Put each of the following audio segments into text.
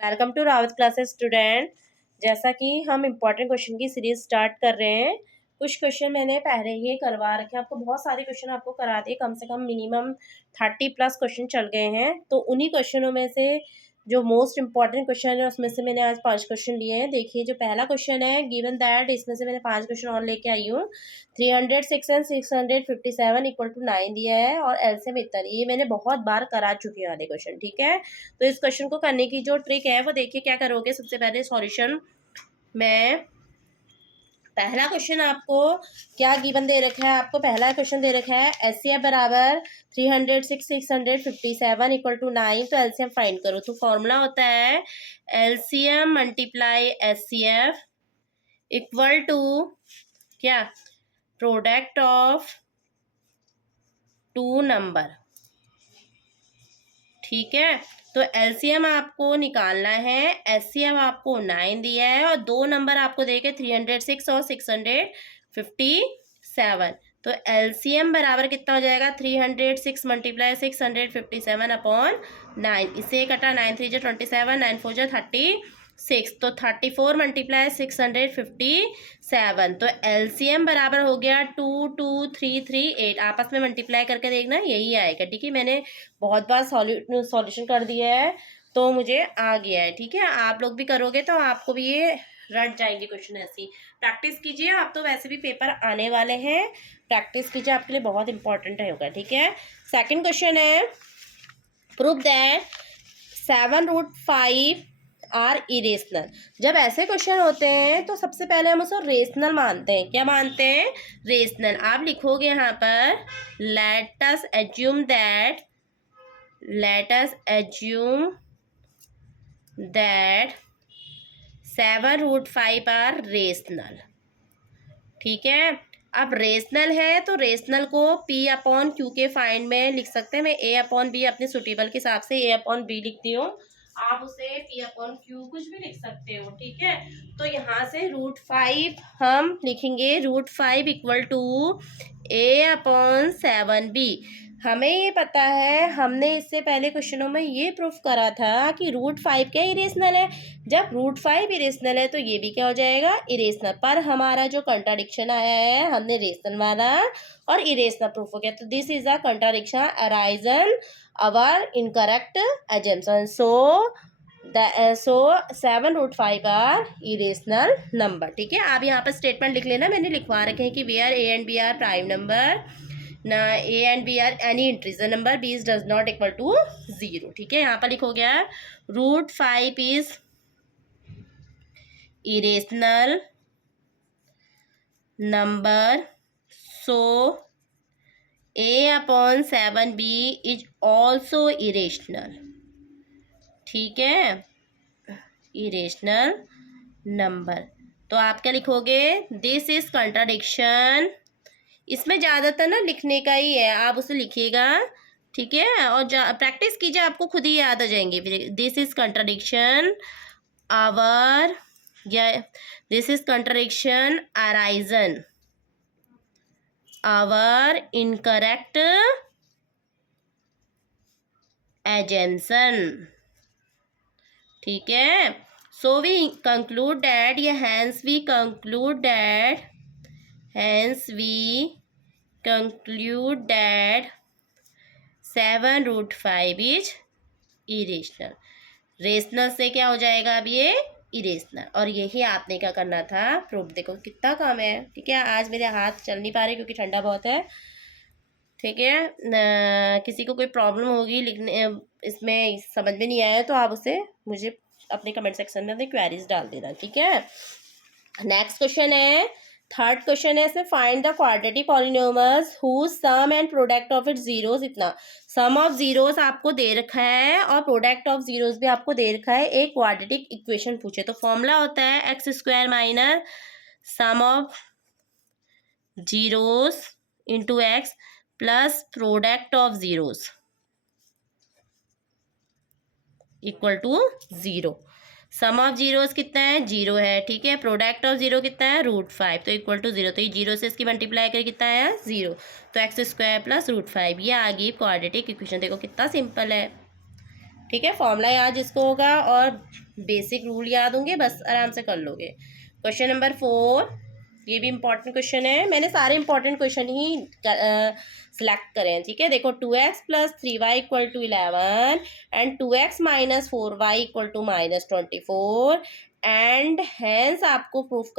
Welcome to Rawat classes student. जैसा कि हम इम्पोर्टेंट क्वेश्चन की सीरीज स्टार्ट कर रहे हैं, कुछ क्वेश्चन मैंने पहले ही करवा रखे हैं। आपको बहुत सारे क्वेश्चन आपको करा दिए, कम से कम मिनिमम 30+ क्वेश्चन चल गए हैं। तो उन्हीं क्वेश्चनों में से जो मोस्ट इंपॉर्टेंट क्वेश्चन है उसमें से मैंने आज 5 क्वेश्चन लिए हैं। देखिए, जो पहला क्वेश्चन है गिवन दैट, इसमें से मैंने 5 क्वेश्चन और लेके आई हूँ। 306 एंड 657 इक्वल टू 9 दिया है और एलसीएम इतना नहीं। ये मैंने बहुत बार करा चुकी हूँ वाले क्वेश्चन, ठीक है। तो इस क्वेश्चन को करने की जो ट्रिक है वो देखिए क्या करोगे। सबसे पहले सॉल्यूशन में पहला क्वेश्चन आपको क्या गिवन दे रखा है। आपको पहला क्वेश्चन दे रखा है एचसीएफ बराबर 306 657 इक्वल टू 9। तो एलसीएम फाइंड करो। तो फॉर्मूला होता है LCM multiply HCF equal to क्या, प्रोडक्ट ऑफ टू नंबर, ठीक है। तो एलसीएम आपको निकालना है, एचसीएफ आपको 9 दिया है और दो नंबर आपको देके 306 और 657। तो एलसीएम बराबर कितना हो जाएगा, 306 मल्टीप्लाई 657 अपॉन 9। इससे कटा 9 3 जो 27, 9 4 जो 36, तो 34 मल्टीप्लाई 657। तो एलसीएम बराबर हो गया 22338। आपस में मल्टीप्लाई करके देखना, यही आएगा, ठीक है। मैंने बहुत बार सॉल्यूशन कर दिया है तो मुझे आ गया है, ठीक है। आप लोग भी करोगे तो आपको भी ये रट जाएंगे क्वेश्चन। ऐसी प्रैक्टिस कीजिए, आप तो वैसे भी पेपर आने वाले हैं, प्रैक्टिस कीजिए, आपके लिए बहुत इंपॉर्टेंट होगा, ठीक है। सेकंड क्वेश्चन है प्रूव दैट 7√5 आर इरेशनल। जब ऐसे क्वेश्चन होते हैं तो सबसे पहले हम उसे रेशनल मानते हैं। क्या मानते हैं, रेशनल। आप लिखोगे यहाँ पर let us assume that 7√5 are rational, ठीक है। अब रेशनल है तो रेशनल को P अपॉन Q के फाइंड में लिख सकते हैं। मैं A अपॉन B अपने सुटेबल के हिसाब से A अपॉन B लिखती हूँ, आप उसे P अपॉन Q कुछ भी लिख सकते हो, ठीक है। तो यहाँ से √5 हम लिखेंगे, √5 equal to A upon 7B। हमें ये पता है, हमने इससे पहले क्वेश्चनों में ये प्रूफ करा था कि √5 क्या इरेशनल है। जब √5 इरेशनल है तो ये भी क्या हो जाएगा, इरेशनल। पर हमारा जो कंट्राडिक्शन आया है, हमने रेशनल माना और इरेशनल प्रूफ हो गया। तो this is a contradiction arisen our incorrect assumption. So 7√5 are irrational number, ठीक है। आप यहाँ पर स्टेटमेंट लिख लेना, मैंने लिखवा रखे हैं कि where A and B are prime number, ना A and B are any integer number, B does not equal to 0, ठीक है। यहाँ पर लिखो गया √5 is irrational number, so A upon 7B is also irrational, ठीक है, irrational number। तो आप क्या लिखोगे, दिस इज कंट्राडिक्शन। इसमें ज़्यादातर ना लिखने का ही है, आप उसे लिखिएगा, ठीक है। और प्रैक्टिस कीजिए, आपको खुद ही याद आ जाएंगे फिर। दिस इज कंट्राडिक्शन आवर, या this is contradiction arisen our incorrect assumption, ठीक है। सो वी कंक्लूड दैट, या hence we conclude that 7√5 is irrational. Rational से क्या हो जाएगा अब ये, इरेशनल। और यही आपने क्या करना था, प्रूफ। देखो कितना काम है, ठीक है। आज मेरे हाथ चल नहीं पा रहे क्योंकि ठंडा बहुत है, ठीक है। किसी को कोई प्रॉब्लम होगी लिखने इसमें समझ में नहीं आया तो आप उसे मुझे अपने कमेंट सेक्शन में अपनी क्वेरीज डाल देना, ठीक है। नेक्स्ट क्वेश्चन है, थर्ड क्वेश्चन है इसमें, find the quadratic polynomials whose sum and product of its zeros. इतना सम ऑफ जीरोस आपको दे रखा है और प्रोडक्ट ऑफ जीरोस भी आपको दे रखा है। एक क्वाड्रेटिक इक्वेशन पूछे तो फॉर्मूला होता है x² minus sum of zeros into x plus product of zeros equal to 0। Sum of zeros कितना है, 0 है, ठीक है। प्रोडक्ट ऑफ 0 कितना है, √5, तो इक्वल टू 0। तो ये 0 से इसकी मल्टीप्लाई करके कितना आया, 0। तो x² प्लस √5, ये आ गई क्वाड्रेटिक इक्वेशन। देखो कितना सिंपल है, ठीक है, फॉर्मूला याद जिसको होगा और बेसिक रूल याद होंगे बस आराम से कर लोगे। क्वेश्चन नंबर 4, ये भी इंपॉर्टेंट क्वेश्चन है, मैंने सारे इंपॉर्टेंट क्वेश्चन ही सिलेक्ट करे हैं। ठीक है, देखो 2x plus 3y equal to 11 and 2x minus 4y equal to -24 and hence आपको प्रूफ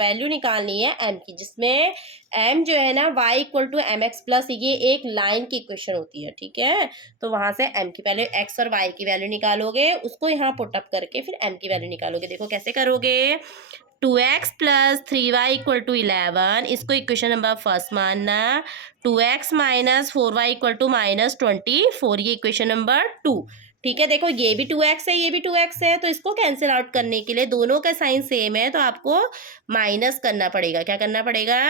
वैल्यू निकालनी है m की, जिसमें m जो है ना y equal to m x plus, ये एक लाइन की इक्वेशन होती है। ठीक है, तो वहां से m की पहले x और y की वैल्यू निकालोगे, उसको यहाँ पुट अप करके फिर m की वैल्यू निकालोगे। देखो कैसे करोगे, 2x plus 3y equal to 11, इसको इक्वेशन नंबर फर्स्ट मानना। 2x minus 4y equal to -24, ये इक्वेशन नंबर 2। ठीक है, देखो ये भी 2x है, ये भी 2x है, तो इसको कैंसिल आउट करने के लिए दोनों का साइन सेम है, तो आपको माइनस करना पड़ेगा। क्या करना पड़ेगा,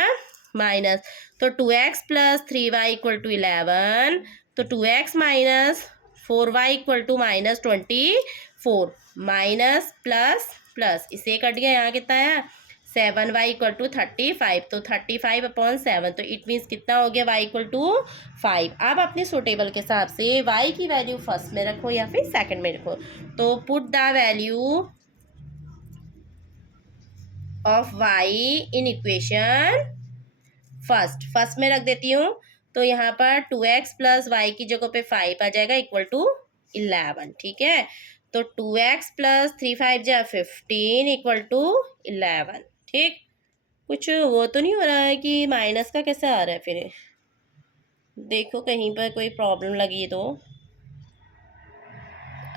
माइनस। तो 2x plus 3y equal to 11, तो 2x minus 4y equal to -24, minus plus plus, इसे कट गया, यहाँ कितना है 7y इक्वल टू 35, तो 35/7, तो इट मीन्स कितना हो गया y इक्वल टू 5। अब अपने सुटेबल के हिसाब से y की वैल्यू फर्स्ट में रखो या फिर सेकंड में रखो, तो put the value of y in equation first में रख देती हूँ। तो यहाँ पर 2x प्लस वाई की जगह पे 5 आ जाएगा इक्वल टू 11। ठीक है, तो 2x प्लस 3 5 जा 15 इक्वल टू 11। ठीक, कुछ वो तो नहीं हो रहा है कि माइनस का कैसे आ रहा है, फिर देखो कहीं पर कोई प्रॉब्लम लगी तो।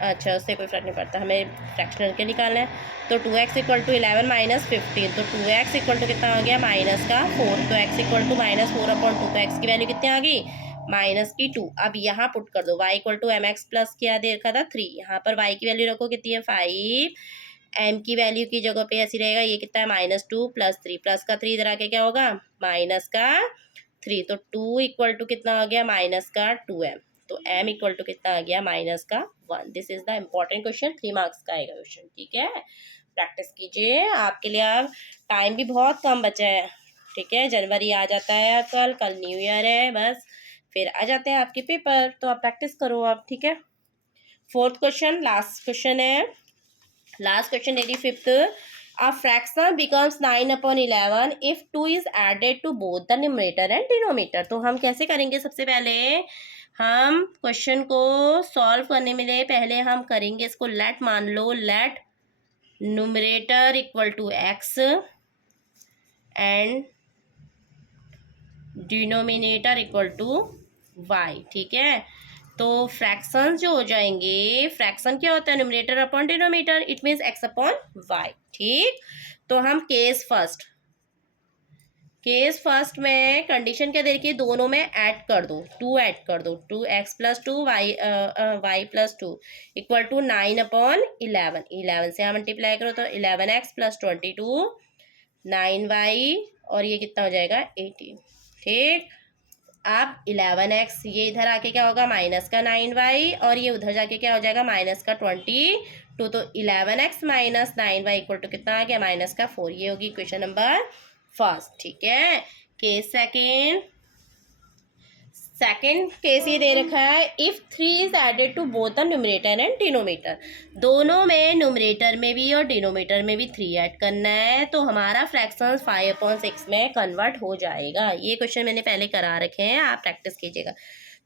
अच्छा, उससे कोई फर्क नहीं पड़ता, हमें फ्रैक्शनल के निकालना है। तो 2x इक्वल टू 11 माइनस 15, तो 2x इक्वल टू कितना आ गया माइनस का 4, तो x इक्वल टू -4/2, तो x की वैल्यू कितनी आ गई माइनस की 2। अब यहाँ पुट कर दो y equal to m x plus क्या दे रखा था 3, यहाँ पर y की वैल्यू रखो कितनी है 5, m की वैल्यू की जगह पे ऐसी रहेगा, ये कितना है -2 प्लस 3, प्लस का 3 इधर आके क्या होगा माइनस का 3, तो 2 इक्वल टू कितना आ गया माइनस का 2m, तो m इक्वल टू कितना आ गया -1। This is the important question, 3 marks का आएगा क्वेश्चन। ठीक है, प्रैक्टिस कीजिए, आपके लिए अब टाइम भी बहुत कम बचा है। ठीक है, जनवरी आ जाता है, कल न्यू ईयर है, बस फिर आ जाते हैं आपके पेपर, तो आप प्रैक्टिस करो आप। ठीक है, 4th क्वेश्चन लास्ट क्वेश्चन है, last question 85th। A fraction becomes 9/11 if 2 is added to both the numerator and denominator। तो हम कैसे करेंगे, सबसे पहले हम क्वेश्चन को सॉल्व करने में लिए पहले हम करेंगे इसको लेट मान लो, let numerator equal to x and denominator equal to y। ठीक है, तो फ्रैक्शन जो हो जाएंगे, फ्रैक्शन क्या होता है numerator upon denominator, it means x upon y। ठीक, तो हम केस फर्स्ट में कंडीशन क्या दे रखी है, दोनों में ऐड कर दो, 2 ऐड कर दो, 2x plus 2 y plus 2 equal to 9/11, 11 से यहाँ मल्टीप्लाई करो तो 11x प्लस 22 9y, और ये कितना हो जाएगा 18। ठीक, अब 11x, ये इधर आके क्या होगा माइनस का 9y, और ये उधर जाके क्या हो जाएगा माइनस का 22, तो 11x minus 9y equal to कितना आ गया माइनस का 4। ये होगी इक्वेशन नंबर फर्स्ट। ठीक है, केस सेकेंड केस ये दे रखा है, if 3 is added to both the numerator and denominator, दोनों में न्यूमरेटर में भी और डिनोमिनेटर में भी 3 ऐड करना है, तो हमारा फ्रैक्शन 5/6 में कन्वर्ट हो जाएगा। ये क्वेश्चन मैंने पहले करा रखे हैं, आप प्रैक्टिस कीजिएगा।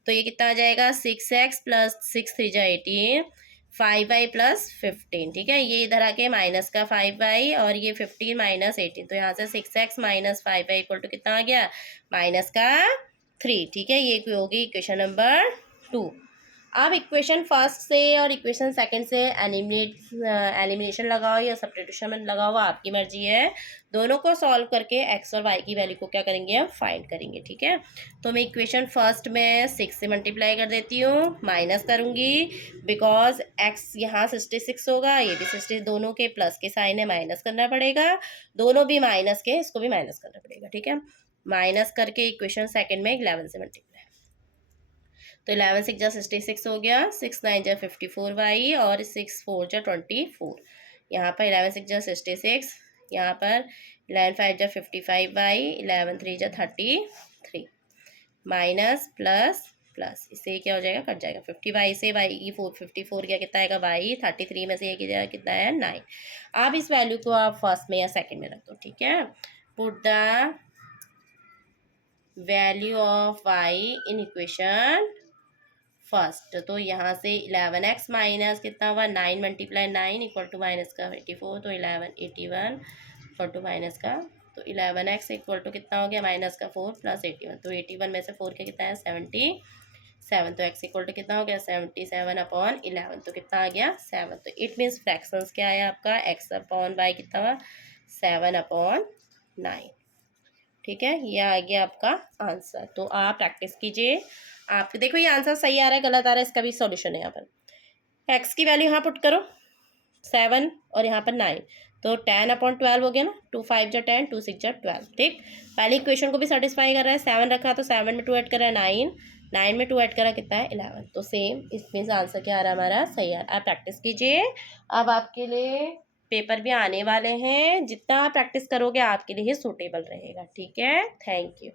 तो ये कितना आ जाएगा 6x प्लस 6 3 जा 18, 5y प्लस 15। ठीक है, ये इधर आके माइनस का 5y, और ये 15 माइनस 18, तो यहाँ से 6x minus 5y equal to कितना आ गया माइनस का 3। ठीक है, ये होगी इक्वेशन नंबर 2। अब इक्वेशन फर्स्ट से और इक्वेशन सेकंड से एलिमिनेशन लगाओ या सब्स्टिट्यूशन लगाओ, आपकी मर्जी है। दोनों को सॉल्व करके x और y की वैल्यू को क्या करेंगे हम फाइंड करेंगे। ठीक है, तो मैं इक्वेशन फर्स्ट में 6 से मल्टीप्लाई कर देती हूँ, माइनस करूँगी बिकॉज x यहाँ 66 होगा, ये भी 60, दोनों के प्लस के साइन है, माइनस करना पड़ेगा, दोनों भी माइनस के, इसको भी माइनस करना पड़ेगा। ठीक है, माइनस करके इक्वेशन सेकंड में 11 से मल्टीप्लाई, तो 11 6 जा 66 हो गया, 6 9 जा 54y, और 6 4 जा 24। यहाँ पर 11 6 जा 66, यहाँ पर 11 5 जा 55y, 11 3 जा 33, माइनस प्लस प्लस इससे क्या हो जाएगा, कट जाएगा 50 वाई से, वाई की 54 क्या कितना आएगा वाई, 33 में से ये क्या कितना है 9। अब इस वैल्यू को आप फर्स्ट में या सेकंड में रख दो, ठीक है। Put the value of y in equation first. तो यहाँ से 11x माइनस कितना हुआ 9 मल्टीप्लाई 9 इक्वल टू माइनस का 84, तो 81 इक्वल टू माइनस का, तो 11x इक्वल टू कितना हो गया माइनस का 4 प्लस 81, तो 81 में से 4 का कितना है 77, तो x इक्वल टू कितना हो गया 77 अपॉन 11, तो कितना आ गया 7। तो इट मीन्स फ्रैक्शंस क्या है आपका x अपॉन वाई कितना हुआ 7 अपॉन 9, ठीक है। ये आ गया आपका आंसर। तो आप प्रैक्टिस कीजिए। आप देखो ये आंसर सही आ रहा है गलत आ रहा है, इसका भी सॉल्यूशन है। यहाँ पर x की वैल्यू यहाँ पुट करो 7 और यहाँ पर 9, तो 10 अपॉन 12 हो गया ना, 2 5 जा 10 2 6 जा 12, ठीक। पहली इक्वेशन को भी सेटिस्फाई कर रहा है, 7 रखा तो 7 में 2 ऐड कर रहा है 9, 9 में 2 ऐड करा कितना है 11, तो सेम इसमें आंसर क्या आ रहा है हमारा सही आ रहा है। आप प्रैक्टिस कीजिए। अब आपके लिए पेपर भी आने वाले हैं, जितना आप प्रैक्टिस करोगे आपके लिए सूटेबल रहेगा, ठीक है। Thank you.